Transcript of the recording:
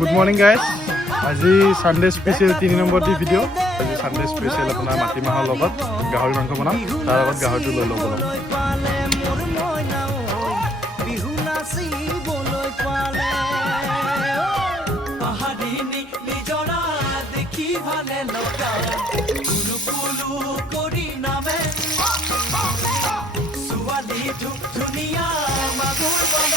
Good morning guys. আজি Sunday special 3 number the video. আজি Sunday special আপোনাৰ মাটি মাহৰ লগত গাহৰি মাংস বনাম। তাৰ লগত গাহৰিটো লৈ ল'ব লাগিব। ধুনীয়া মাগুৰ বন